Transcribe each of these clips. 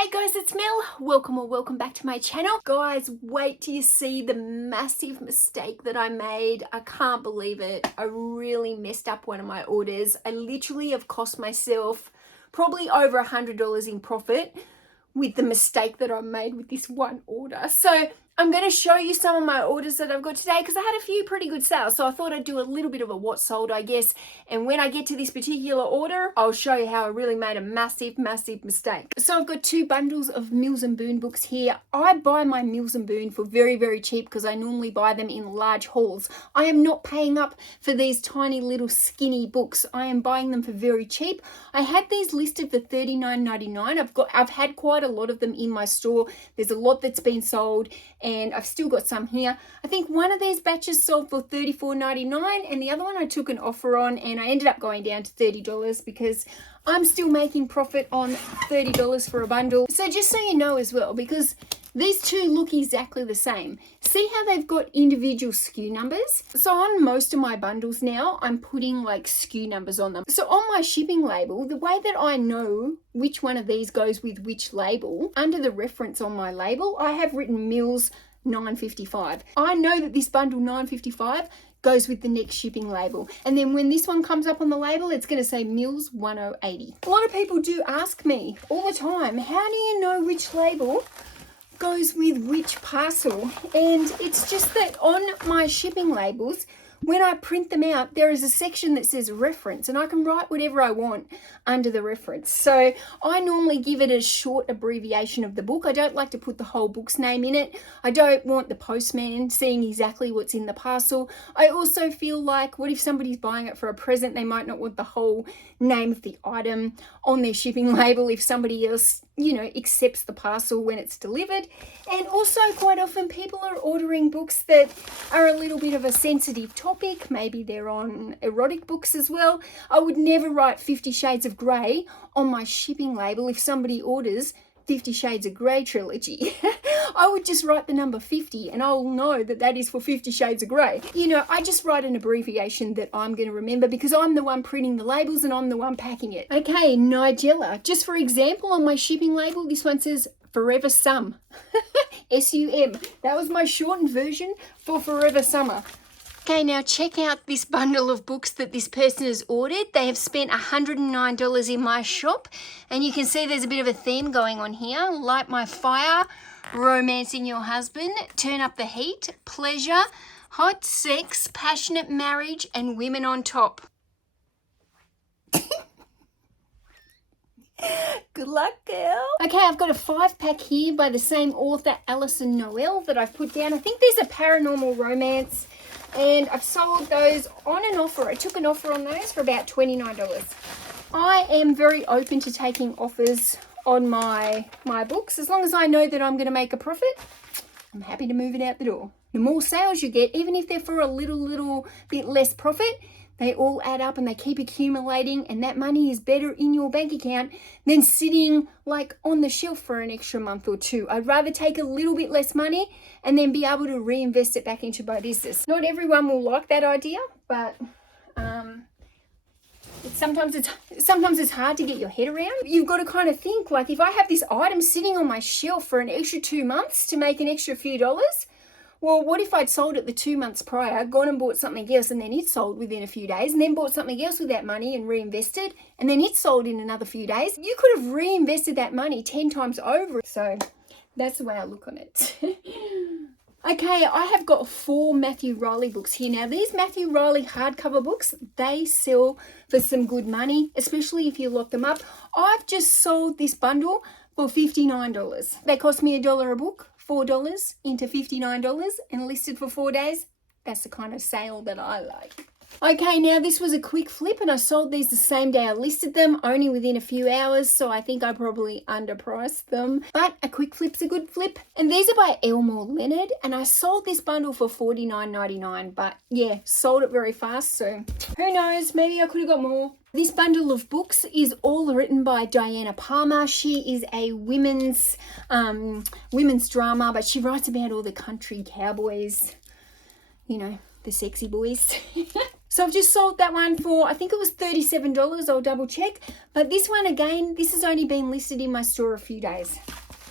Hey guys, it's Mel. Welcome back to my channel. Guys, wait till you see the massive mistake that I made. I can't believe it. I really messed up one of my orders. I literally have cost myself probably over $100 in profit with the mistake that I made with this one order. So I'm going to show you some of my orders that I've got today because I had a few pretty good sales. So I thought I'd do a little bit of a what sold, I guess. And when I get to this particular order, I'll show you how I really made a massive mistake. So I've got two bundles of Mills and Boon books here. I buy my Mills and Boon for very cheap because I normally buy them in large hauls. I am not paying up for these tiny little skinny books. I am buying them for very cheap. I had these listed for $39.99. I've had quite a lot of them in my store. There's a lot that's been sold and I've still got some here. I think one of these batches sold for $34.99 and the other one I took an offer on and I ended up going down to $30 because I'm still making profit on $30 for a bundle. So just so you know as well, because these two look exactly the same. See how they've got individual SKU numbers? So on most of my bundles now, I'm putting like SKU numbers on them. So on my shipping label, the way that I know which one of these goes with which label, under the reference on my label, I have written Mills 955. I know that this bundle 955 goes with the next shipping label. And then when this one comes up on the label, it's going to say Mills 1080. A lot of people do ask me all the time, how do you know which label goes with which parcel? And it's just that on my shipping labels, when I print them out, there is a section that says reference and I can write whatever I want under the reference. So I normally give it a short abbreviation of the book. I don't like to put the whole book's name in it. I don't want the postman seeing exactly what's in the parcel. I also feel like, what if somebody's buying it for a present? They might not want the whole name of the item on their shipping label if somebody else, accepts the parcel when it's delivered. And also quite often people are ordering books that are a little bit of a sensitive topic. Maybe they're on erotic books as well. I would never write 50 Shades of Grey on my shipping label if somebody orders 50 Shades of Grey trilogy. I would just write the number 50 and I'll know that that is for 50 Shades of Grey. I just write an abbreviation that I'm going to remember because I'm the one printing the labels and I'm the one packing it. Okay, Nigella. Just for example, on my shipping label, this one says Forever Sum. S-U-M. That was my shortened version for Forever Summer. Okay, now check out this bundle of books that this person has ordered. They have spent $109 in my shop, and you can see there's a bit of a theme going on here. Light my fire, romancing your husband, turn up the heat, pleasure, hot sex, passionate marriage, and women on top. Good luck, girl. Okay, I've got a 5-pack here by the same author, Alison Noel, that I've put down. I think these are paranormal romance. And I've sold those on an offer. I took an offer on those for about $29. I am very open to taking offers on my books. As long as I know that I'm going to make a profit, I'm happy to move it out the door. The more sales you get, even if they're for a little bit less profit, they all add up and they keep accumulating, and that money is better in your bank account than sitting like on the shelf for an extra month or two. I'd rather take a little bit less money and then be able to reinvest it back into my business. Not everyone will like that idea, but sometimes it's hard to get your head around. You've got to kind of think, like, if I have this item sitting on my shelf for an extra 2 months to make an extra few dollars, well, what if I'd sold it the 2 months prior, gone and bought something else, and then it sold within a few days, and then bought something else with that money and reinvested, and then it sold in another few days? You could have reinvested that money 10 times over. So that's the way I look on it. Okay, I have got 4 Matthew Riley books here. Now, these Matthew Riley hardcover books, they sell for some good money, especially if you lock them up. I've just sold this bundle for $59. They cost me $1 a book. $4 into $59 and listed for 4 days. That's the kind of sale that I like. Okay, now this was a quick flip and I sold these the same day I listed them, only within a few hours, so I think I probably underpriced them. But a quick flip's a good flip. And these are by Elmore Leonard, and I sold this bundle for $49.99, but yeah, sold it very fast, so who knows, maybe I could have got more. This bundle of books is all written by Diana Palmer. She is a women's drama, but she writes about all the country cowboys, the sexy boys. So I've just sold that one for, I think it was $37. I'll double check. But this one, again, this has only been listed in my store a few days.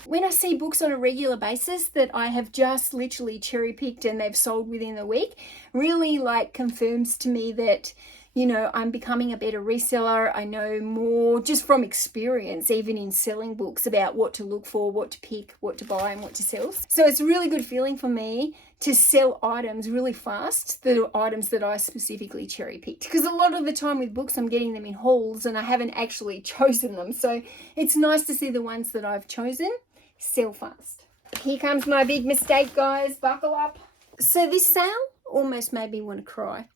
When I see books on a regular basis that I have just literally cherry picked and they've sold within a week, really like confirms to me that, you know, I'm becoming a better reseller. I know more just from experience, even in selling books, about what to look for, what to pick, what to buy and what to sell. So it's a really good feeling for me to sell items really fast, the items that I specifically cherry picked. Because a lot of the time with books, I'm getting them in hauls and I haven't actually chosen them. So it's nice to see the ones that I've chosen sell fast. Here comes my big mistake, guys. Buckle up. So this sale almost made me want to cry.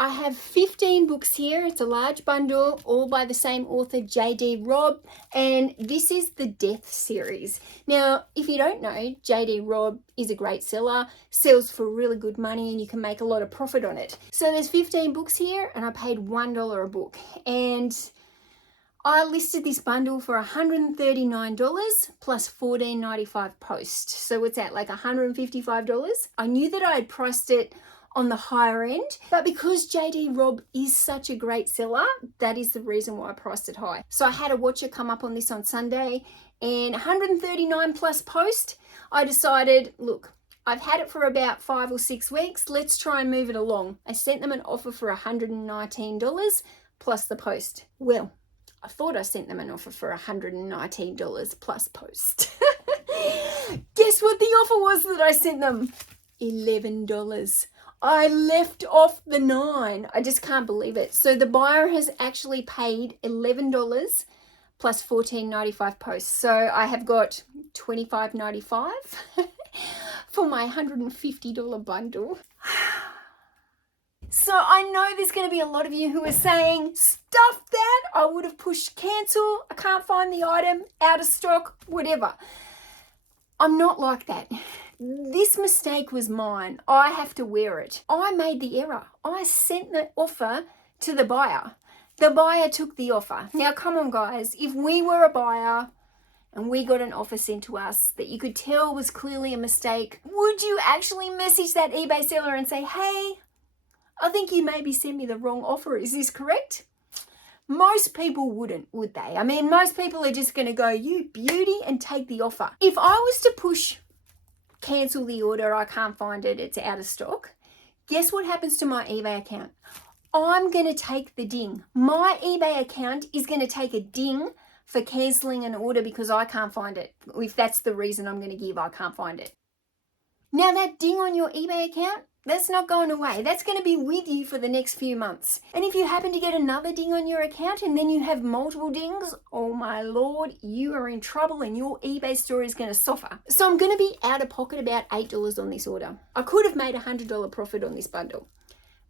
I have 15 books here. It's a large bundle, all by the same author, J.D. Robb, and this is the Death series. Now, if you don't know, J.D. Robb is a great seller, sells for really good money, and you can make a lot of profit on it. So there's 15 books here, and I paid $1 a book, and I listed this bundle for $139 plus $14.95 post. So what's that, like $155? I knew that I had priced it on the higher end, but because JD Robb is such a great seller, that is the reason why I priced it high. So I had a watcher come up on this on Sunday, and $139 plus post, I decided, look, I've had it for about 5 or 6 weeks, let's try and move it along. I sent them an offer for $119 plus the post. Well, I thought I sent them an offer for $119 plus post. Guess what the offer was that I sent them? $11. I left off the $9. I just can't believe it. So the buyer has actually paid $11 plus $14.95 post. So I have got $25.95 for my $150 bundle. So I know there's going to be a lot of you who are saying, stuff that, I would have pushed cancel, I can't find the item, out of stock, whatever. I'm not like that. This mistake was mine. I have to wear it. I made the error. I sent the offer to the buyer. The buyer took the offer. Now, come on, guys. If we were a buyer and we got an offer sent to us that you could tell was clearly a mistake, would you actually message that eBay seller and say, hey, I think you maybe sent me the wrong offer. Is this correct? Most people wouldn't, would they? I mean, most people are just going to go, you beauty, and take the offer. If I was to push cancel the order, I can't find it, it's out of stock, guess what happens to my eBay account? I'm going to take the ding. My eBay account is going to take a ding for cancelling an order because I can't find it. If that's the reason I'm going to give, I can't find it. Now that ding on your eBay account, that's not going away. That's going to be with you for the next few months. And if you happen to get another ding on your account and then you have multiple dings, oh my Lord, you are in trouble and your eBay store is going to suffer. So I'm going to be out of pocket about $8 on this order. I could have made a $100 profit on this bundle,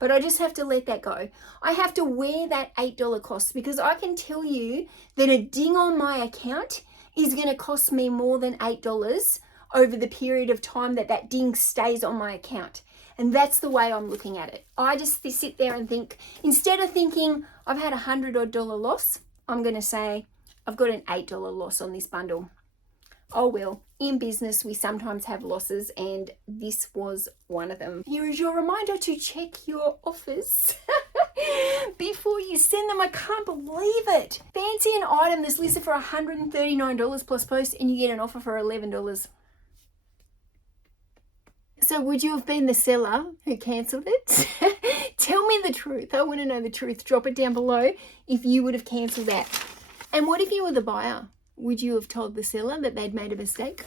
but I just have to let that go. I have to wear that $8 cost because I can tell you that a ding on my account is going to cost me more than $8 over the period of time that that ding stays on my account. And that's the way I'm looking at it. I just sit there and think, instead of thinking I've had $100 odd loss, I'm going to say I've got an $8 loss on this bundle. Oh well, in business we sometimes have losses and this was one of them. Here is your reminder to check your offers before you send them. I can't believe it. Fancy an item that's listed for $139 plus post and you get an offer for $11. So would you have been the seller who cancelled it? Tell me the truth. I want to know the truth. Drop it down below if you would have cancelled that. And what if you were the buyer? Would you have told the seller that they'd made a mistake?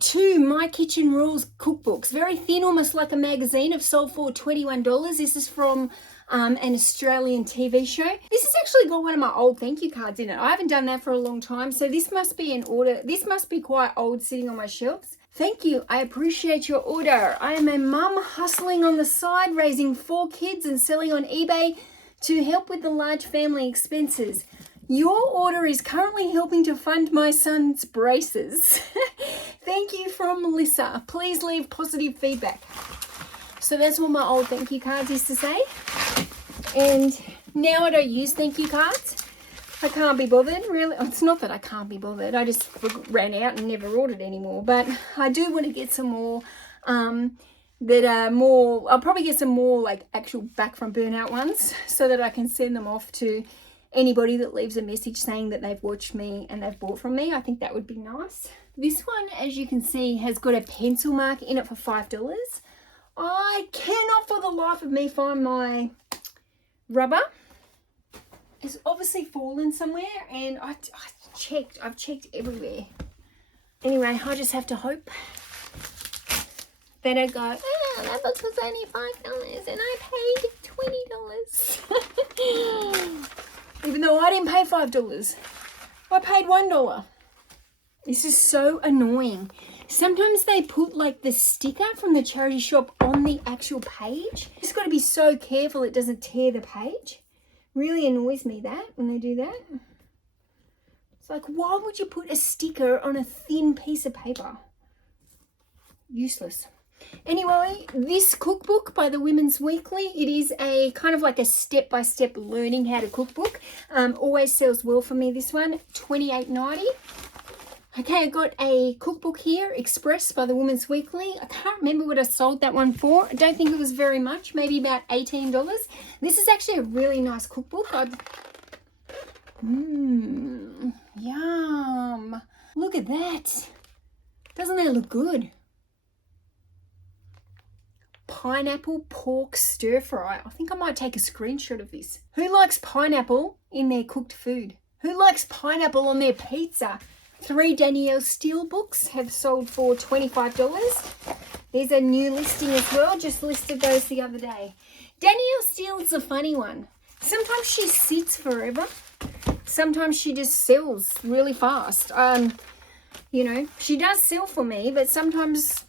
2 My Kitchen Rules cookbooks. Very thin, almost like a magazine. I've sold for $21. This is from an Australian TV show. This has actually got one of my old thank you cards in it. I haven't done that for a long time. So this must be an order. This must be quite old sitting on my shelves. Thank you. I appreciate your order. I am a mum hustling on the side, raising 4 kids and selling on eBay to help with the large family expenses. Your order is currently helping to fund my son's braces. Thank you from Melissa. Please leave positive feedback. So that's what my old thank you cards used to say. And now I don't use thank you cards. I can't be bothered, really. It's not that I can't be bothered. I just ran out and never ordered anymore. But I do want to get some more that are more, I'll probably get some more like actual back from Burnout ones so that I can send them off to anybody that leaves a message saying that they've watched me and they've bought from me. I think that would be nice. This one, as you can see, has got a pencil mark in it for $5. I cannot for the life of me find my rubber. It's obviously fallen somewhere, and I've checked everywhere. Anyway, I just have to hope that I go, oh, that box was only $5 and I paid $20. Even though I didn't pay $5, I paid $1. This is so annoying. Sometimes they put like the sticker from the charity shop on the actual page. Just got to be so careful it doesn't tear the page. Really annoys me that when they do that. It's like, why would you put a sticker on a thin piece of paper? Useless. Anyway, this cookbook by the Women's Weekly, it is a kind of like a step-by-step learning how to cookbook. Always sells well for me, this one, $28.90. Okay, I got a cookbook here, Express by the Women's Weekly. I can't remember what I sold that one for. I don't think it was very much, maybe about $18. This is actually a really nice cookbook. Yum. Look at that. Doesn't that look good? Pineapple pork stir fry. I think I might take a screenshot of this. Who likes pineapple in their cooked food? Who likes pineapple on their pizza? 3 Danielle Steele books have sold for $25. There's a new listing as well. Just listed those the other day. Danielle Steele's a funny one. Sometimes she sits forever. Sometimes she just sells really fast. You know, she does sell for me, but sometimes,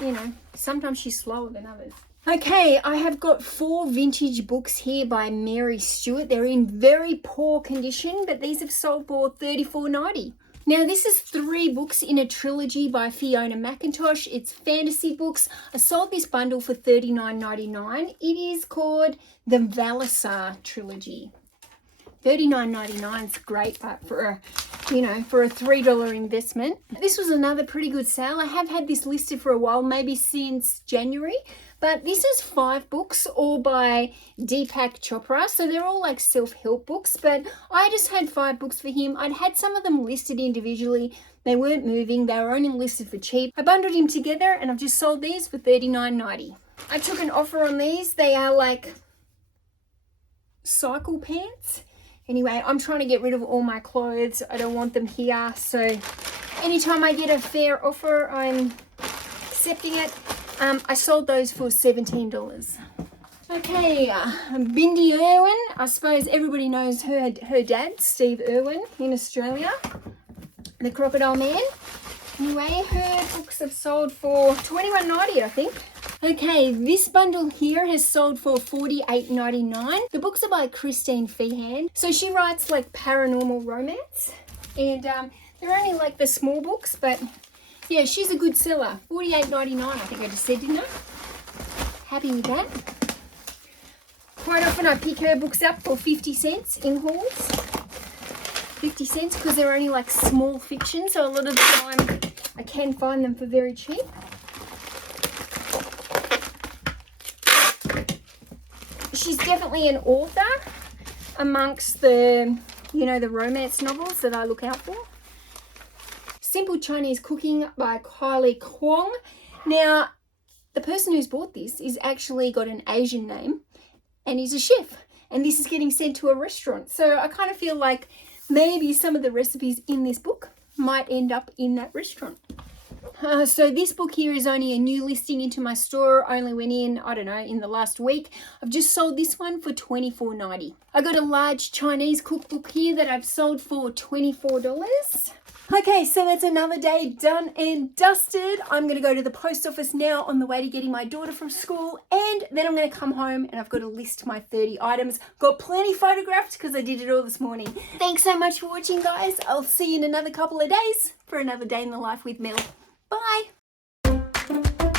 you know, sometimes she's slower than others. Okay, I have got 4 vintage books here by Mary Stewart. They're in very poor condition, but these have sold for $34.90. Now, this is 3 books in a trilogy by Fiona McIntosh. It's fantasy books. I sold this bundle for $39.99. It is called the Valasar trilogy. $39.99 is great, but for a, you know, for a $3 investment. This was another pretty good sale. I have had this listed for a while, maybe since January. But this is 5 books, all by Deepak Chopra. So they're all like self-help books. But I just had 5 books for him. I'd had some of them listed individually. They weren't moving. They were only listed for cheap. I bundled him together and I've just sold these for $39.90. I took an offer on these. They are like cycle pants. Anyway, I'm trying to get rid of all my clothes. I don't want them here. So anytime I get a fair offer, I'm accepting it. I sold those for $17. Okay, Bindi Irwin. I suppose everybody knows her dad, Steve Irwin, in Australia. The Crocodile Man. Anyway, her books have sold for $21.90, I think. Okay, this bundle here has sold for $48.99. The books are by Christine Feehan. So she writes like paranormal romance. And they're only like the small books, but yeah, she's a good seller. $48.99, I think I just said, didn't I? Happy with that. Quite often I pick her books up for 50 cents in hauls. 50 cents because they're only like small fiction, so a lot of the time I can find them for very cheap. She's definitely an author amongst the, you know, the romance novels that I look out for. Simple Chinese Cooking by Kylie Kwong. Now, the person who's bought this is actually got an Asian name and he's a chef. And this is getting sent to a restaurant. So I kind of feel like maybe some of the recipes in this book might end up in that restaurant. So this book here is only a new listing into my store. I only went in, I don't know, in the last week. I've just sold this one for $24.90. I got a large Chinese cookbook here that I've sold for $24. Okay, so that's another day done and dusted. I'm going to go to the post office now on the way to getting my daughter from school, and then I'm going to come home and I've got to list my 30 items. Got plenty photographed because I did it all this morning. Thanks so much for watching, guys. I'll see you in another couple of days for another day in the life with Mel. Bye.